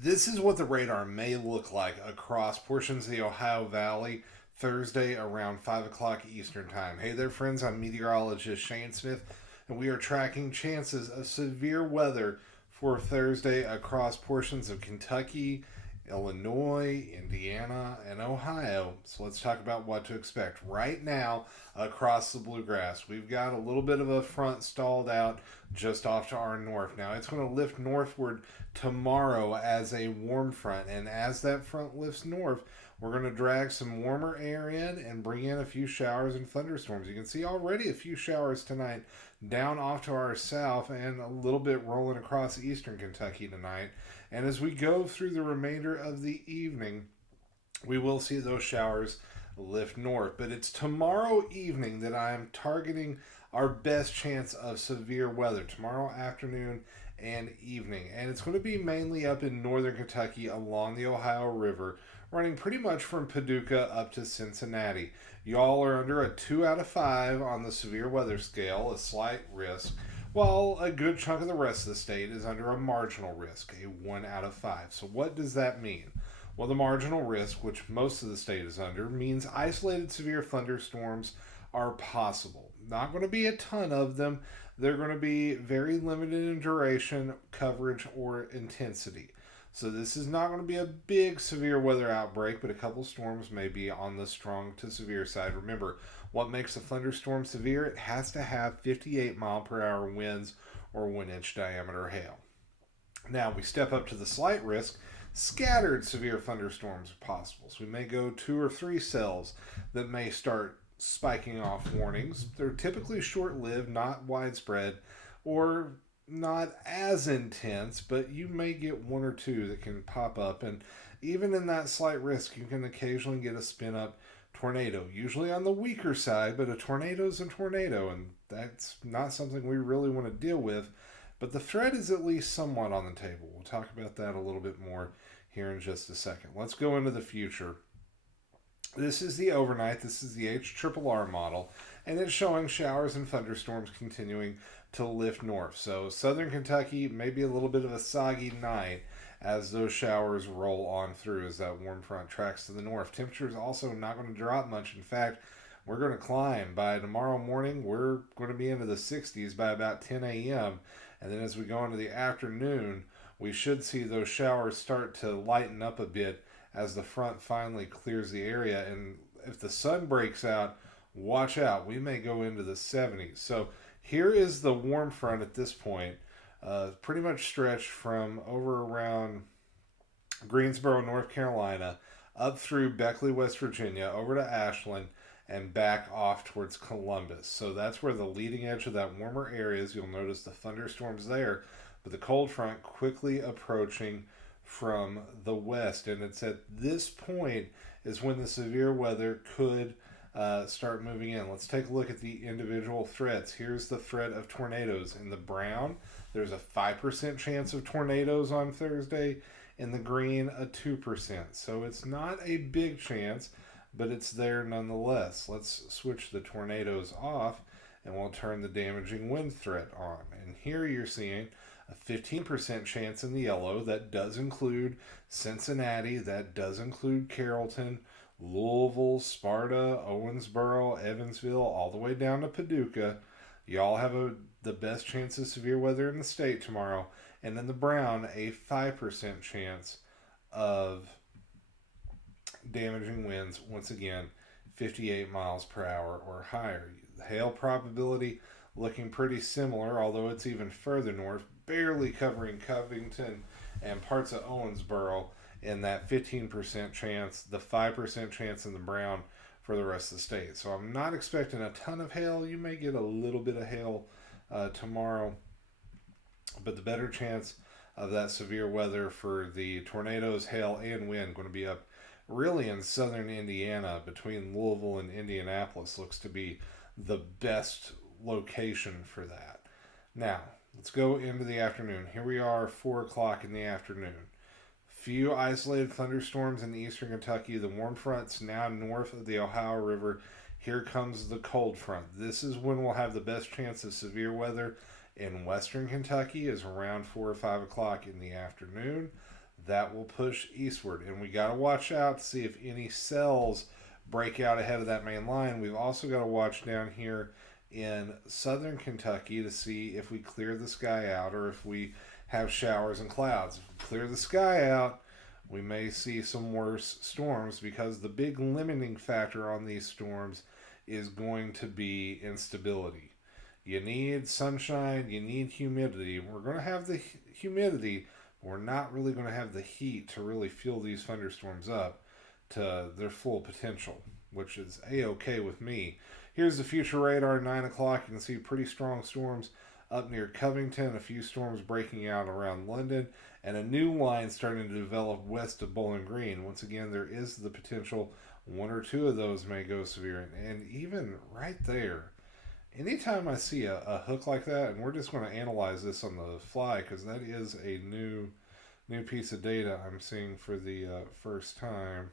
This is what the radar may look like across portions of the Ohio Valley Thursday around 5 o'clock Eastern Time. Hey there, friends. I'm meteorologist Shane Smith, and we are tracking chances of severe weather for Thursday across portions of Kentucky, Illinois, Indiana, and Ohio. So let's talk about what to expect right now across the bluegrass. We've got a little bit of a front stalled out just off to our north. Now it's going to lift northward tomorrow as a warm front, and as that front lifts north, we're going to drag some warmer air in and bring in a few showers and thunderstorms. You can see already a few showers tonight down off to our south and a little bit rolling across eastern Kentucky tonight. And as we go through the remainder of the evening, we will see those showers lift north. But it's tomorrow evening that I am targeting our best chance of severe weather, tomorrow afternoon and evening. And it's going to be mainly up in northern Kentucky along the Ohio River, running pretty much from Paducah up to Cincinnati. Y'all are under a 2 out of 5 on the severe weather scale, a slight risk, while a good chunk of the rest of the state is under a marginal risk, a 1 out of 5. So what does that mean? Well, the marginal risk, which most of the state is under, means isolated severe thunderstorms are possible. Not going to be a ton of them. They're going to be very limited in duration, coverage, or intensity. So this is not going to be a big severe weather outbreak, but a couple storms may be on the strong to severe side. Remember, what makes a thunderstorm severe? It has to have 58 mile per hour winds or 1 inch diameter hail. Now we step up to the slight risk. Scattered severe thunderstorms are possible. So we may go 2 or 3 cells that may start spiking off warnings. They're typically short lived, not widespread, or not as intense, but you may get 1 or 2 that can pop up. And even in that slight risk, you can occasionally get a spin up tornado, usually on the weaker side, but a tornado's a tornado, and that's not something we really want to deal with. But the threat is at least somewhat on the table. We'll talk about that a little bit more here in just a second. Let's go into the future. This is the overnight. This is the HRRR model, and it's showing showers and thunderstorms continuing to lift north. So southern Kentucky, maybe a little bit of a soggy night as those showers roll on through as that warm front tracks to the north. Temperatures also not going to drop much. In fact, we're going to climb. By tomorrow morning, we're going to be into the 60s by about 10 a.m. And then as we go into the afternoon, we should see those showers start to lighten up a bit as the front finally clears the area. And if the sun breaks out, watch out. We may go into the 70s. So here is the warm front at this point. Pretty much stretched from over around Greensboro, North Carolina, up through Beckley, West Virginia, over to Ashland, and back off towards Columbus. So that's where the leading edge of that warmer area is. You'll notice the thunderstorms there, but the cold front quickly approaching from the west. And it's at this point is when the severe weather could start moving in. Let's take a look at the individual threats. Here's the threat of tornadoes. In the brown, there's a 5% chance of tornadoes on Thursday. In the green, a 2%. So it's not a big chance, but it's there nonetheless. Let's switch the tornadoes off and we'll turn the damaging wind threat on. And here you're seeing a 15% chance in the yellow. That does include Cincinnati, that does include Carrollton, Louisville, Sparta, Owensboro, Evansville, all the way down to Paducah. Y'all have the best chance of severe weather in the state tomorrow. And in the brown, a 5% chance of damaging winds, once again, 58 miles per hour or higher. Hail probability looking pretty similar, although it's even further north, barely covering Covington and parts of Owensboro in that 15% chance, the 5% chance in the brown for the rest of the state. So I'm not expecting a ton of hail. You may get a little bit of hail tomorrow, but the better chance of that severe weather for the tornadoes, hail, and wind going to be up really in southern Indiana between Louisville and Indianapolis looks to be the best location for that. Now, let's go into the afternoon. Here we are, 4 o'clock in the afternoon. Few isolated thunderstorms in eastern Kentucky. The warm front's now north of the Ohio River. Here comes the cold front. This is when we'll have the best chance of severe weather in western Kentucky, is around 4 or 5 o'clock in the afternoon. that will push eastward. And we got to watch out to see if any cells break out ahead of that main line. We've also got to watch down here in southern Kentucky to see if we clear the sky out or if we have showers and clouds. If we clear the sky out, we may see some worse storms because the big limiting factor on these storms is going to be instability. You need sunshine, you need humidity. We're going to have the humidity, but we're not really going to have the heat to really fuel these thunderstorms up to their full potential, which is a-okay with me. Here's the future radar at 9 o'clock. You can see pretty strong storms up near Covington, a few storms breaking out around London, and a new line starting to develop west of Bowling Green. Once again, there is the potential one or two of those may go severe. And even right there, anytime I see a hook like that, and we're just going to analyze this on the fly because that is a new piece of data I'm seeing for the first time.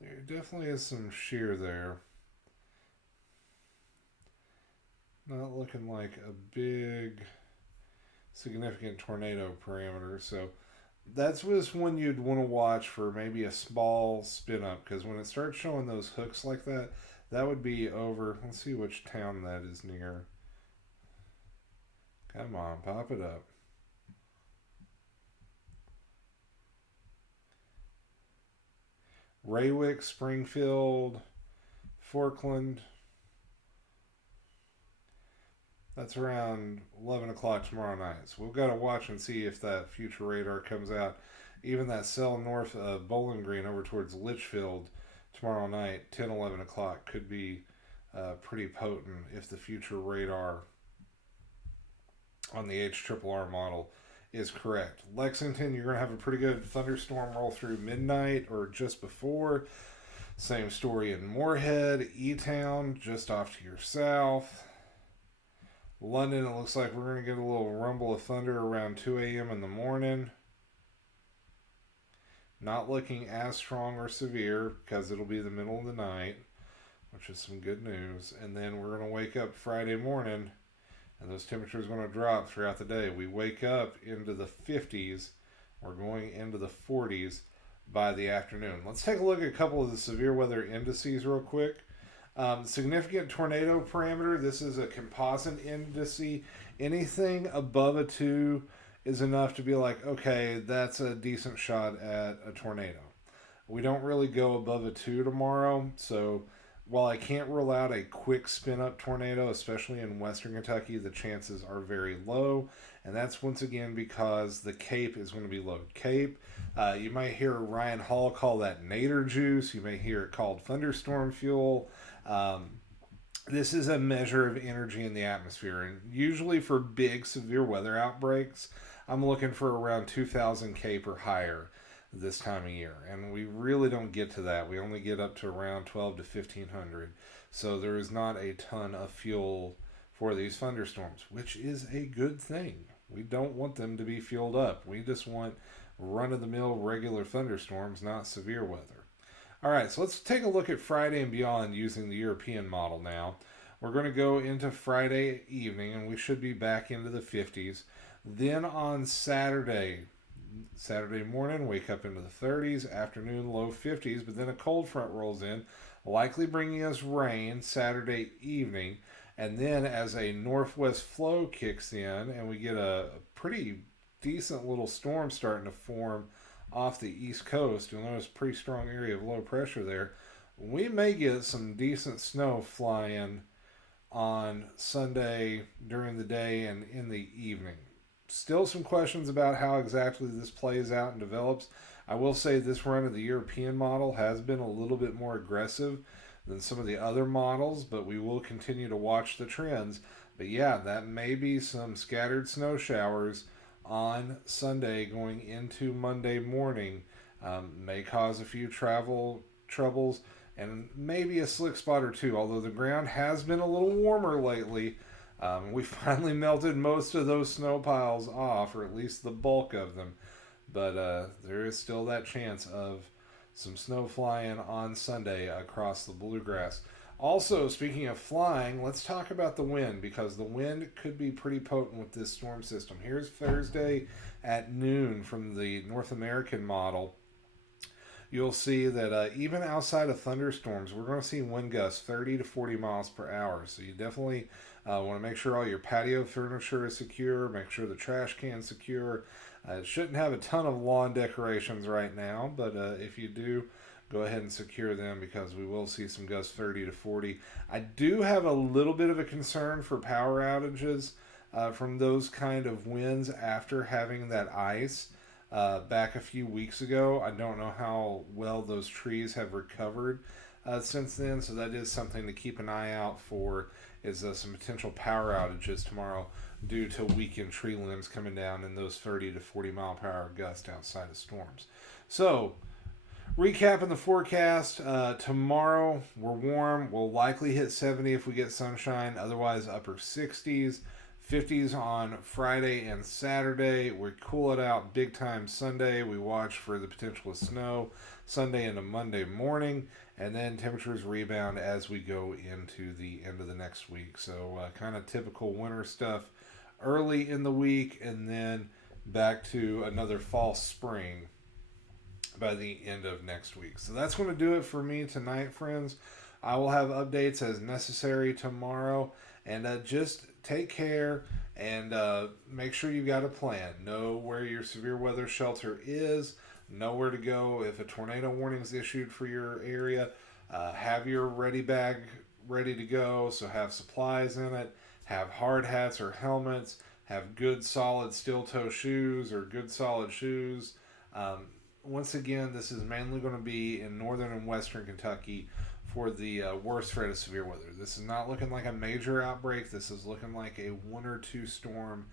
There definitely is some shear there. Not looking like a big significant tornado parameter. So that's just one you'd want to watch for maybe a small spin up, because when it starts showing those hooks like that, that would be over. Let's see which town that is near. Come on, pop it up. Raywick, Springfield, Forkland. That's around 11 o'clock tomorrow night. So we've got to watch and see if that future radar comes out. Even that cell north of Bowling Green over towards Litchfield tomorrow night, 10, 11 o'clock, could be pretty potent if the future radar on the HRRR model is correct. Lexington, you're going to have a pretty good thunderstorm roll through midnight or just before. Same story in Moorhead, E-Town, just off to your south. London, it looks like we're going to get a little rumble of thunder around 2 a.m. in the morning. Not looking as strong or severe because it'll be the middle of the night, which is some good news. And then we're going to wake up Friday morning, and those temperatures are going to drop throughout the day. We wake up into the 50s. We're going into the 40s by the afternoon. Let's take a look at a couple of the severe weather indices real quick. Significant tornado parameter. This is a composite indice. Anything above a 2 is enough to be like, okay, that's a decent shot at a tornado. We don't really go above a 2 tomorrow, so while I can't rule out a quick spin-up tornado, especially in western Kentucky, the chances are very low, and that's once again because the Cape is going to be low. Cape, you might hear Ryan Hall call that nader juice. You may hear it called thunderstorm fuel. This is a measure of energy in the atmosphere, and usually for big severe weather outbreaks, I'm looking for around 2,000 Cape or higher this time of year, and we really don't get to that. We only get up to around 12 to 1,500, so there is not a ton of fuel for these thunderstorms, which is a good thing. We don't want them to be fueled up. We just want run-of-the-mill regular thunderstorms, not severe weather. All right, so let's take a look at Friday and beyond using the European model now. We're going to go into Friday evening, and we should be back into the 50s. Then on Saturday morning, wake up into the 30s, afternoon, low 50s, but then a cold front rolls in, likely bringing us rain Saturday evening, and then as a northwest flow kicks in, and we get a pretty decent little storm starting to form off the east coast. You'll notice a pretty strong area of low pressure there. We may get some decent snow flying on Sunday during the day and in the evening. Still some questions about how exactly this plays out and develops. I will say this run of the European model has been a little bit more aggressive than some of the other models, but we will continue to watch the trends. But yeah, that may be some scattered snow showers on Sunday going into Monday morning. May cause a few travel troubles and maybe a slick spot or two, although the ground has been a little warmer lately. We finally melted most of those snow piles off, or at least the bulk of them, but there is still that chance of some snow flying on Sunday across the bluegrass. Also, speaking of flying, let's talk about the wind because the wind could be pretty potent with this storm system. Here's Thursday at noon from the North American model. You'll see that even outside of thunderstorms, we're going to see wind gusts 30 to 40 miles per hour. So you definitely want to make sure all your patio furniture is secure, make sure the trash can's secure. It shouldn't have a ton of lawn decorations right now, but if you do, go ahead and secure them because we will see some gusts 30 to 40. I do have a little bit of a concern for power outages from those kind of winds after having that ice back a few weeks ago. I don't know how well those trees have recovered since then, so that is something to keep an eye out for, is some potential power outages tomorrow due to weakened tree limbs coming down in those 30 to 40 mile per hour gusts outside of storms. So, recapping the forecast, tomorrow we're warm. We'll likely hit 70 if we get sunshine, otherwise upper 60s. 50s on Friday and Saturday. We cool it out big time Sunday. We watch for the potential of snow Sunday into Monday morning. And then temperatures rebound as we go into the end of the next week. So kind of typical winter stuff early in the week, and then back to another fall spring by the end of next week. So that's going to do it for me tonight, friends. I will have updates as necessary tomorrow. And just take care and make sure you got a plan. Know where your severe weather shelter is. Know where to go if a tornado warning is issued for your area. Have your ready bag ready to go, so have supplies in it. Have hard hats or helmets. Have good solid steel toe shoes or good solid shoes. Once again, this is mainly going to be in northern and western Kentucky for the worst threat of severe weather. This is not looking like a major outbreak. This is looking like a 1 or 2 storm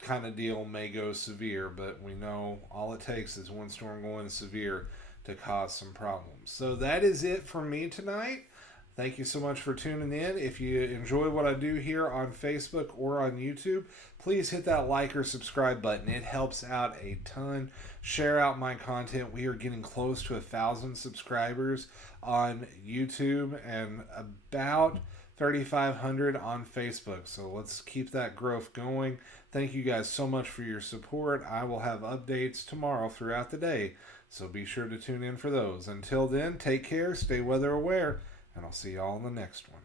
kind of deal may go severe, but we know all it takes is one storm going severe to cause some problems. So that is it for me tonight. Thank you so much for tuning in. If you enjoy what I do here on Facebook or on YouTube, please hit that like or subscribe button. It helps out a ton. Share out my content. We are getting close to 1,000 subscribers on YouTube and about 3,500 on Facebook. So let's keep that growth going. Thank you guys so much for your support. I will have updates tomorrow throughout the day, so be sure to tune in for those. Until then, take care, stay weather aware, and I'll see y'all in the next one.